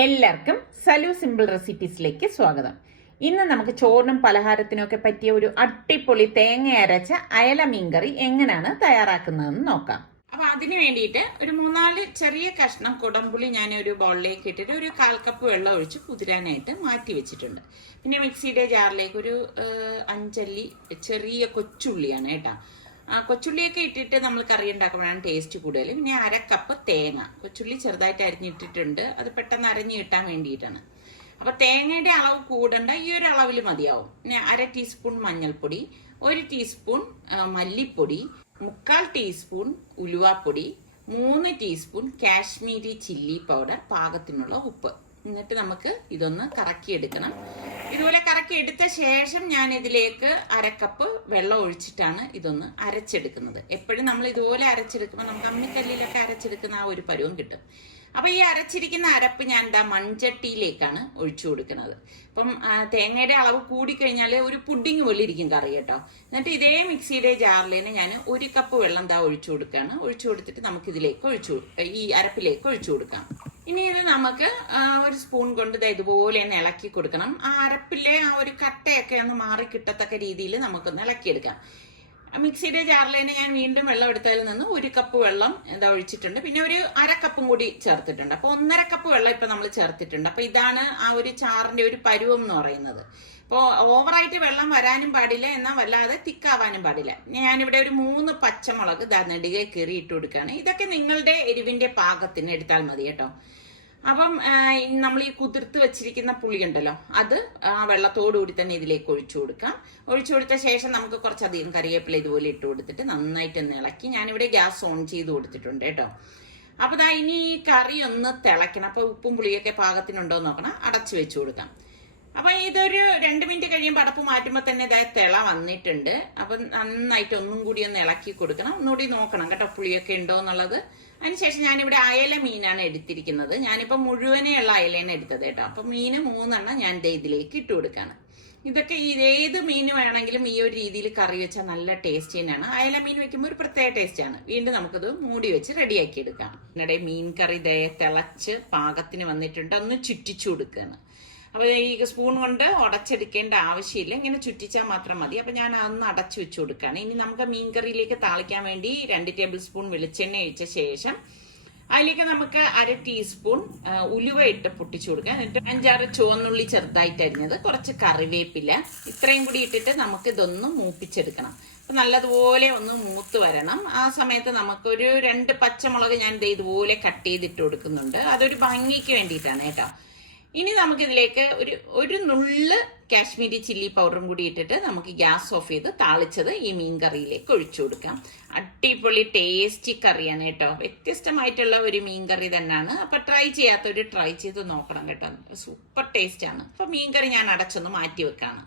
എല്ലാവർക്കും സലു സിമ്പിൾ റെസിപ്പീസിലേക്ക് സ്വാഗതം. ഇന്ന് നമുക്ക് ചോറിനും പലഹാരത്തിനും ഒക്കെ പറ്റിയ ഒരു അടിപൊളി തേങ്ങ അരച്ച അയല മീൻകറി എങ്ങനെയാണ് തയ്യാറാക്കുന്നതെന്ന് നോക്കാം. അപ്പൊ അതിന് വേണ്ടിയിട്ട് ഒരു 3-4 ചെറിയ കഷ്ണം കുടംപുളി ഞാൻ ഒരു ബൗളിലേക്ക് ഇട്ടിട്ട് ഒരു 1/4 കപ്പ് വെള്ളം ഒഴിച്ച് കുതിരാനായിട്ട് മാറ്റി വെച്ചിട്ടുണ്ട്. പിന്നെ മിക്സിയുടെ ജാറിലേക്ക് ഒരു 5 അല്ലി ചെറിയ കൊച്ചുള്ളിയാണ് കേട്ടോ. കൊച്ചുള്ളിയൊക്കെ ഇട്ടിട്ട് നമ്മൾ കറി ഉണ്ടാക്കുമ്പോഴാണ് ടേസ്റ്റ് കൂടുതൽ. പിന്നെ 1/2 കപ്പ് തേങ്ങ, കൊച്ചുള്ളി ചെറുതായിട്ട് അരിഞ്ഞിട്ടിട്ടുണ്ട്, അത് പെട്ടെന്ന് അരഞ്ഞു കിട്ടാൻ വേണ്ടിയിട്ടാണ്. അപ്പൊ തേങ്ങയുടെ അളവ് കൂടണ്ട, ഈ ഒരു അളവിൽ മതിയാവും. പിന്നെ 1/2 ടീസ്പൂൺ മഞ്ഞൾപ്പൊടി, 1 ടീസ്പൂൺ മല്ലിപ്പൊടി, 1/4 ടീസ്പൂൺ ഉലുവാപ്പൊടി, 3 ടീസ്പൂൺ കാശ്മീരി ചില്ലി പൗഡർ, പാകത്തിനുള്ള ഉപ്പ്. എന്നിട്ട് നമുക്ക് ഇതൊന്ന് കറക്കിയെടുക്കണം. ഇതുപോലെ കറക്കി എടുത്ത ശേഷം ഞാൻ ഇതിലേക്ക് 1/2 കപ്പ് വെള്ളം ഒഴിച്ചിട്ടാണ് ഇതൊന്ന് അരച്ചെടുക്കുന്നത്. എപ്പോഴും നമ്മൾ ഇതുപോലെ അരച്ചെടുക്കുമ്പോൾ നമുക്ക് അമ്മിക്കല്ലിലൊക്കെ അരച്ചെടുക്കുന്ന ആ ഒരു പരുവം കിട്ടും. അപ്പൊ ഈ അരച്ചിരിക്കുന്ന അരപ്പ് ഞാൻ മൺചട്ടിയിലേക്കാണ് ഒഴിച്ചു കൊടുക്കുന്നത്. അപ്പം തേങ്ങയുടെ അളവ് കൂടിക്കഴിഞ്ഞാൽ ഒരു പുഡിങ് പോലെ ഇരിക്കും കറി കേട്ടോ. എന്നിട്ട് ഇതേ മിക്സിയുടെ ജാറിൽ തന്നെ ഞാൻ 1 കപ്പ് വെള്ളം ഒഴിച്ചു കൊടുക്കുകയാണ്. ഒഴിച്ചു കൊടുത്തിട്ട് നമുക്ക് ഇതിലേക്ക് ഈ അരപ്പിലേക്ക് ഒഴിച്ചു കൊടുക്കാം. ഇനി ഇത് നമുക്ക് ഒരു സ്പൂൺ കൊണ്ട് ഇതുപോലെ തന്നെ ഇളക്കി കൊടുക്കണം. ആ അരപ്പിലെ ആ ഒരു കട്ടയൊക്കെ ഒന്ന് മാറി കിട്ടത്തക്ക രീതിയിൽ നമുക്കൊന്ന് ഇളക്കിയെടുക്കാം. മിക്സിയുടെ ജാറിൽ തന്നെ ഞാൻ വീണ്ടും വെള്ളം എടുത്തതിൽ നിന്ന് 1 കപ്പ് വെള്ളം ഒഴിച്ചിട്ടുണ്ട്. പിന്നെ ഒരു 1/2 കപ്പും കൂടി ചേർത്തിട്ടുണ്ട്. അപ്പൊ 1.5 കപ്പ് വെള്ളം ഇപ്പൊ നമ്മൾ ചേർത്തിട്ടുണ്ട്. അപ്പൊ ഇതാണ് ആ ഒരു ചാറിന്റെ ഒരു പരുവം എന്ന് പറയുന്നത്. അപ്പോൾ ഓവറായിട്ട് വെള്ളം വരാനും പാടില്ല, എന്നാൽ വല്ലാതെ തിക്കാവാനും പാടില്ല. ഞാനിവിടെ ഒരു 3 പച്ചമുളക് നെടുകെ കീറി ഇട്ട് കൊടുക്കുകയാണ്. ഇതൊക്കെ നിങ്ങളുടെ എരിവിന്റെ പാകത്തിന് എടുത്താൽ മതി കേട്ടോ. അപ്പം നമ്മൾ ഈ കുതിർത്ത് വെച്ചിരിക്കുന്ന പുളി ഉണ്ടല്ലോ, അത് ആ വെള്ളത്തോടുകൂടി തന്നെ ഇതിലേക്ക് ഒഴിച്ചു കൊടുക്കാം. ഒഴിച്ചു കൊടുത്ത ശേഷം നമുക്ക് കുറച്ചധികം കറിവേപ്പില ഇതുപോലെ ഇട്ട് കൊടുത്തിട്ട് നന്നായിട്ട് ഒന്ന് ഇളക്കി ഞാനിവിടെ ഗ്യാസ് ഓൺ ചെയ്ത് കൊടുത്തിട്ടുണ്ട് കേട്ടോ. അപ്പൊ ഇനി ഈ കറി ഒന്ന് തിളയ്ക്കണം. അപ്പൊ ഉപ്പും പുളിയൊക്കെ പാകത്തിനുണ്ടോ എന്ന് നോക്കണം. അടച്ചു വെച്ചു കൊടുക്കാം. അപ്പൊ ഇതൊരു 2 മിനിറ്റ് കഴിയുമ്പോൾ അടപ്പ് മാറ്റുമ്പോൾ തന്നെ തിള വന്നിട്ടുണ്ട്. അപ്പൊ നന്നായിട്ട് ഒന്നും കൂടി ഒന്ന് ഇളക്കി കൊടുക്കണം. ഒന്നുകൂടി നോക്കണം കേട്ടോ പുളിയൊക്കെ ഉണ്ടോ എന്നുള്ളത്. അതിനുശേഷം ഞാനിവിടെ അയല മീനാണ് എടുത്തിരിക്കുന്നത്. ഞാനിപ്പോ മുഴുവനെയുള്ള അയലേനെ എടുത്തത് കേട്ടോ. അപ്പൊ മീന് 3 എണ്ണം ഞാൻ ഇതിലേക്ക് ഇട്ട് കൊടുക്കാണ്. ഇതൊക്കെ ഏത് മീൻ വേണമെങ്കിലും ഈ ഒരു രീതിയിൽ കറി വെച്ചാൽ നല്ല ടേസ്റ്റ് തന്നെയാണ്. അയല മീൻ വെക്കുമ്പോൾ ഒരു പ്രത്യേക ടേസ്റ്റ് ആണ്. വീണ്ടും നമുക്കത് മൂടി വെച്ച് റെഡിയാക്കി എടുക്കാം. ഇതിനിടെ മീൻ കറി തിളച്ച് പാകത്തിന് വന്നിട്ടുണ്ട്. ഒന്ന് ചുറ്റിച്ചു കൊടുക്കുകയാണ്. അപ്പൊ ഈ സ്പൂൺ കൊണ്ട് ഉടച്ചെടുക്കേണ്ട ആവശ്യമില്ല, ഇങ്ങനെ ചുറ്റിച്ചാൽ മാത്രം മതി. അപ്പൊ ഞാൻ അതൊന്ന് അടച്ചു വെച്ചു കൊടുക്കുകയാണ്. ഇനി നമുക്ക് മീൻകറിയിലേക്ക് താളിക്കാൻ വേണ്ടി 2 ടേബിൾ സ്പൂൺ വെളിച്ചെണ്ണ ഒഴിച്ച ശേഷം അതിലേക്ക് നമുക്ക് 1/2 ടീസ്പൂൺ ഉലുവ ഇട്ട് പൊട്ടിച്ചു കൊടുക്കാം. എന്നിട്ട് 5-6 ചുവന്നുള്ളി ചെറുതായിട്ട് അരിഞ്ഞത്, കുറച്ച് കറിവേപ്പില, ഇത്രയും കൂടി ഇട്ടിട്ട് നമുക്ക് ഇതൊന്ന് മൂപ്പിച്ചെടുക്കണം. അപ്പൊ നല്ലതുപോലെ ഒന്ന് മൂത്ത് വരണം. ആ സമയത്ത് നമുക്കൊരു 2 പച്ചമുളക് ഞാൻ ഇതുപോലെ കട്ട് ചെയ്തിട്ട് കൊടുക്കുന്നുണ്ട്. അതൊരു ഭംഗിക്ക് വേണ്ടിയിട്ടാണ് കേട്ടോ. ഇനി നമുക്കിതിലേക്ക് ഒരു നുള്ള് കാശ്മീരി ചില്ലി പൗഡറും കൂടി ഇട്ടിട്ട് നമുക്ക് ഗ്യാസ് ഓഫ് ചെയ്ത് താളിച്ചത് ഈ മീൻ കറിയിലേക്ക് ഒഴിച്ചു കൊടുക്കാം. അടിപൊളി ടേസ്റ്റി കറിയാണ് കേട്ടോ. വ്യത്യസ്തമായിട്ടുള്ള ഒരു മീൻ കറി തന്നെയാണ്. അപ്പൊ ട്രൈ ചെയ്യാത്തവര് ട്രൈ ചെയ്ത് നോക്കണം കേട്ടോ. സൂപ്പർ ടേസ്റ്റ് ആണ്. അപ്പൊ മീൻ കറി ഞാൻ അടച്ചൊന്ന് മാറ്റി വെക്കാണ്.